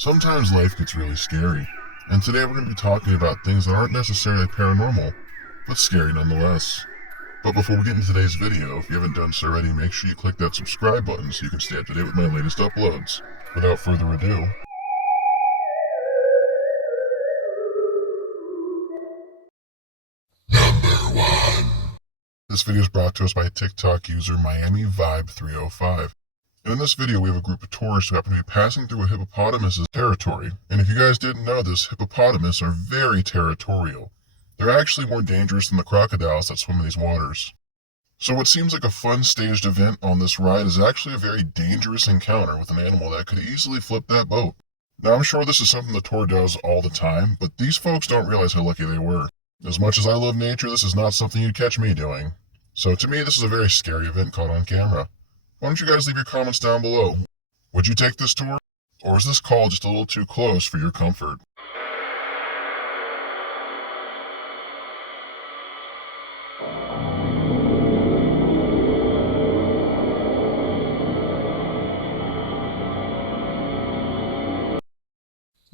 Sometimes life gets really scary, and today we're going to be talking about things that aren't necessarily paranormal, but scary nonetheless. But before we get into today's video, if you haven't done so already, make sure you click that subscribe button so you can stay up to date with my latest uploads. Without further ado, this video is brought to us by TikTok user Miami Vibe 305. And in this video, we have a group of tourists who happen to be passing through a hippopotamus's territory. And if you guys didn't know this, hippopotamus are very territorial. They're actually more dangerous than the crocodiles that swim in these waters. So what seems like a fun staged event on this ride is actually a very dangerous encounter with an animal that could easily flip that boat. Now I'm sure this is something the tour does all the time, but these folks don't realize how lucky they were. As much as I love nature, this is not something you'd catch me doing. So to me, this is a very scary event caught on camera. Why don't you guys leave your comments down below? Would you take this tour? Or is this call just a little too close for your comfort?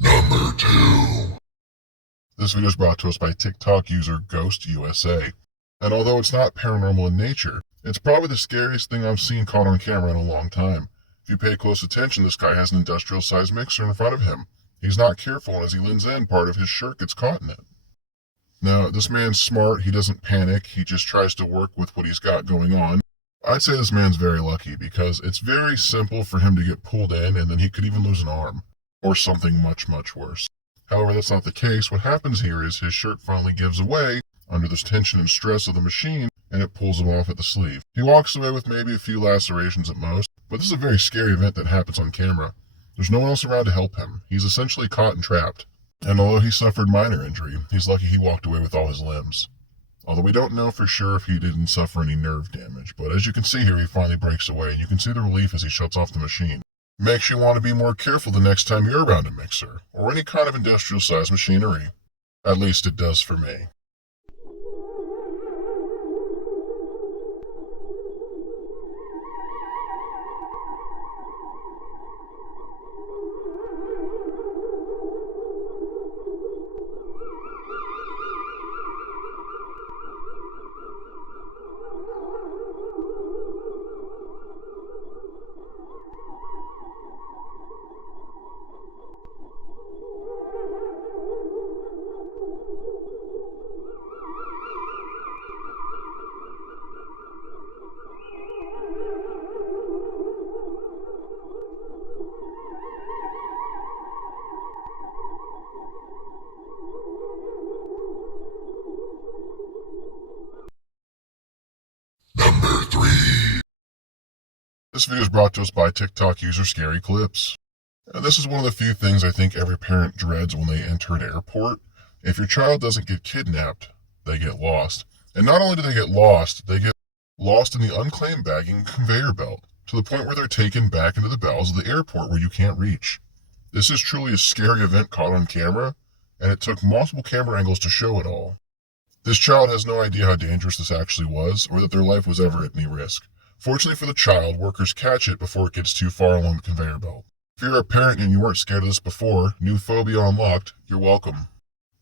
Number 2. This video is brought to us by TikTok user Ghost USA. And although it's not paranormal in nature, it's probably the scariest thing I've seen caught on camera in a long time. If you pay close attention, this guy has an industrial-sized mixer in front of him. He's not careful, and as he leans in, part of his shirt gets caught in it. Now, this man's smart. He doesn't panic. He just tries to work with what he's got going on. I'd say this man's very lucky because it's very simple for him to get pulled in, and then he could even lose an arm. Or something much, much worse. However, that's not the case. What happens here is his shirt finally gives away under the tension and stress of the machine, and it pulls him off at the sleeve. He walks away with maybe a few lacerations at most, but this is a very scary event that happens on camera. There's no one else around to help him. He's essentially caught and trapped. And although he suffered minor injury, he's lucky he walked away with all his limbs. Although we don't know for sure if he didn't suffer any nerve damage, but as you can see here, he finally breaks away, and you can see the relief as he shuts off the machine. Makes you want to be more careful the next time you're around a mixer, or any kind of industrial-sized machinery. At least it does for me. Number 3. This video is brought to us by TikTok user Scary Clips. And this is one of the few things I think every parent dreads when they enter an airport. If your child doesn't get kidnapped, they get lost. And not only do they get lost in the unclaimed bagging conveyor belt, to the point where they're taken back into the bowels of the airport where you can't reach. This is truly a scary event caught on camera, and it took multiple camera angles to show it all. This child has no idea how dangerous this actually was, or that their life was ever at any risk. Fortunately for the child, workers catch it before it gets too far along the conveyor belt. If you're a parent and you weren't scared of this before, new phobia unlocked, you're welcome.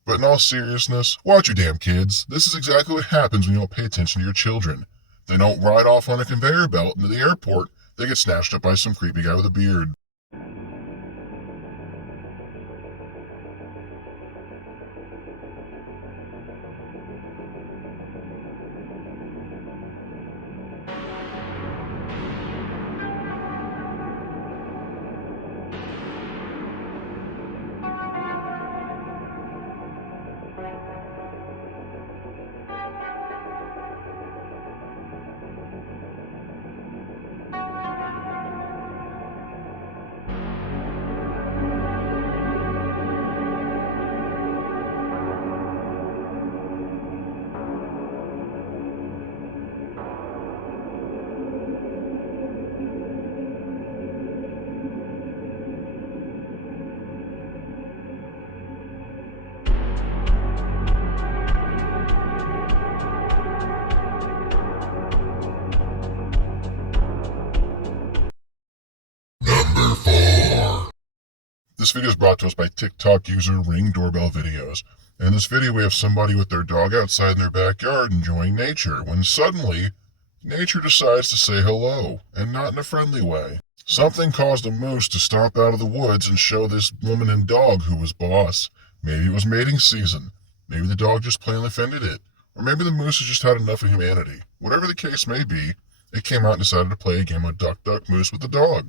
But in all seriousness, watch your damn kids. This is exactly what happens when you don't pay attention to your children. They don't ride off on a conveyor belt into the airport, they get snatched up by some creepy guy with a beard. This video is brought to us by TikTok user Ring Doorbell Videos. And in this video we have somebody with their dog outside in their backyard enjoying nature, when suddenly, nature decides to say hello, and not in a friendly way. Something caused a moose to stomp out of the woods and show this woman and dog who was boss. Maybe it was mating season. Maybe the dog just plainly offended it. Or maybe the moose has just had enough of humanity. Whatever the case may be, it came out and decided to play a game of Duck Duck Moose with the dog.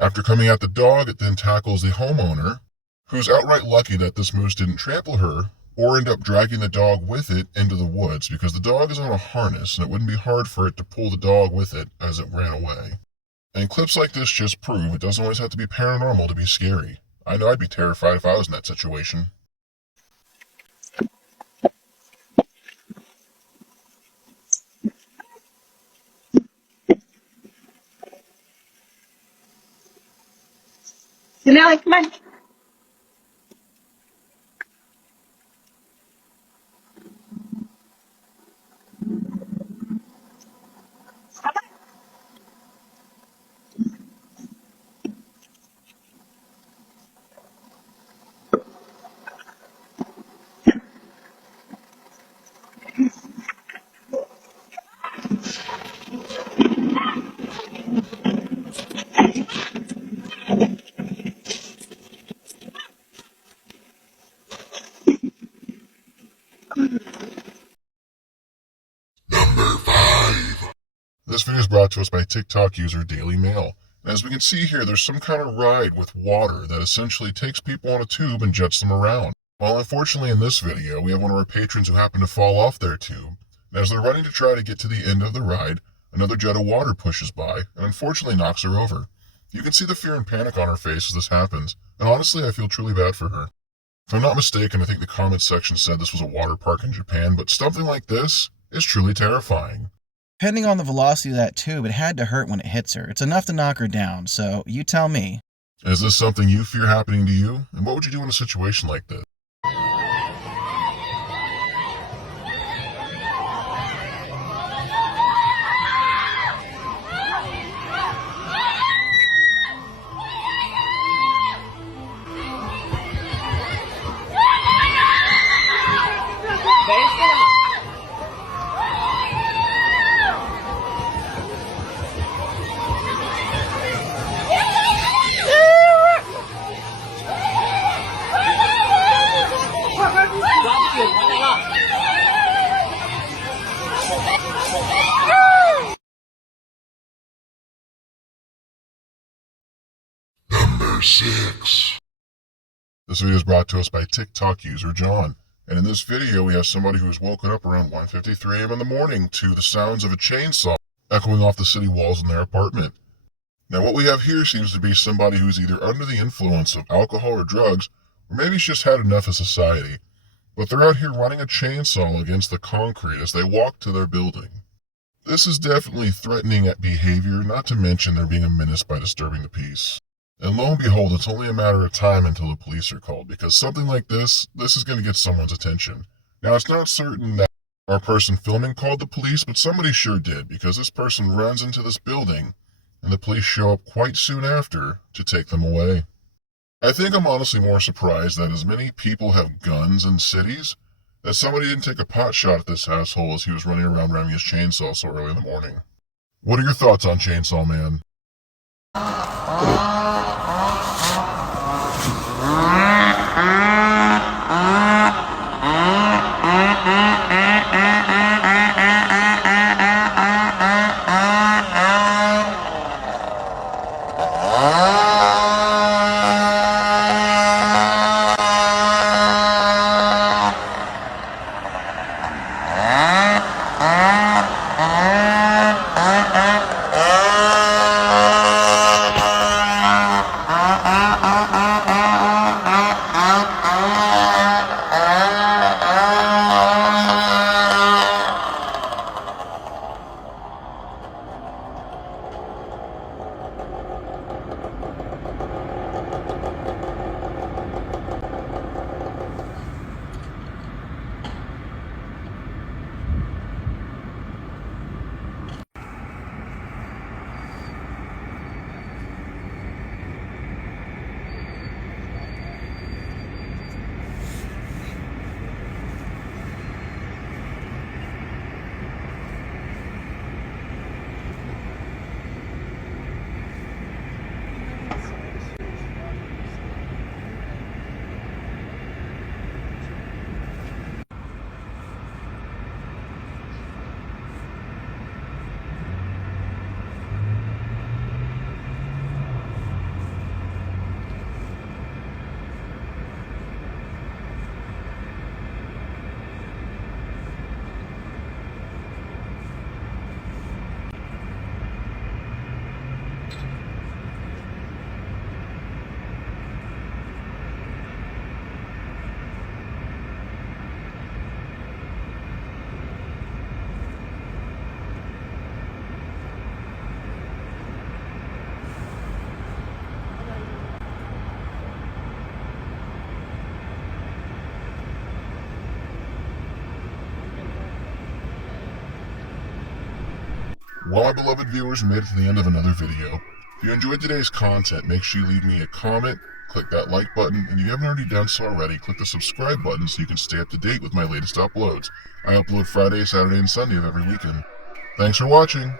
After coming at the dog, it then tackles the homeowner, who's outright lucky that this moose didn't trample her, or end up dragging the dog with it into the woods, because the dog is on a harness and it wouldn't be hard for it to pull the dog with it as it ran away. And clips like this just prove it doesn't always have to be paranormal to be scary. I know I'd be terrified if I was in that situation. Nelly, come on. This video is brought to us by TikTok user Daily Mail. And as we can see here, there's some kind of ride with water that essentially takes people on a tube and jets them around. Well, unfortunately in this video, we have one of our patrons who happened to fall off their tube. And as they're running to try to get to the end of the ride, another jet of water pushes by and unfortunately knocks her over. You can see the fear and panic on her face as this happens, and honestly I feel truly bad for her. If I'm not mistaken, I think the comments section said this was a water park in Japan, but something like this is truly terrifying. Depending on the velocity of that tube, it had to hurt when it hits her. It's enough to knock her down, so you tell me. Is this something you fear happening to you? And what would you do in a situation like this? Number 6. This video is brought to us by TikTok user John. And in this video, we have somebody who was woken up around 1:53 a.m. in the morning to the sounds of a chainsaw echoing off the city walls in their apartment. Now, what we have here seems to be somebody who's either under the influence of alcohol or drugs, or maybe he's just had enough of society. But they're out here running a chainsaw against the concrete as they walk to their building. This is definitely threatening behavior, not to mention they're being a menace by disturbing the peace. And lo and behold, it's only a matter of time until the police are called, because something like this is going to get someone's attention. Now, it's not certain that our person filming called the police, but somebody sure did, because this person runs into this building, and the police show up quite soon after to take them away. I think I'm honestly more surprised that as many people have guns in cities, that somebody didn't take a pot shot at this asshole as he was running around ramming his chainsaw so early in the morning. What are your thoughts on Chainsaw Man? Well, my beloved viewers, we made it to the end of another video. If you enjoyed today's content, make sure you leave me a comment, click that like button, and if you haven't already done so already, click the subscribe button so you can stay up to date with my latest uploads. I upload Friday, Saturday, and Sunday of every weekend. Thanks for watching!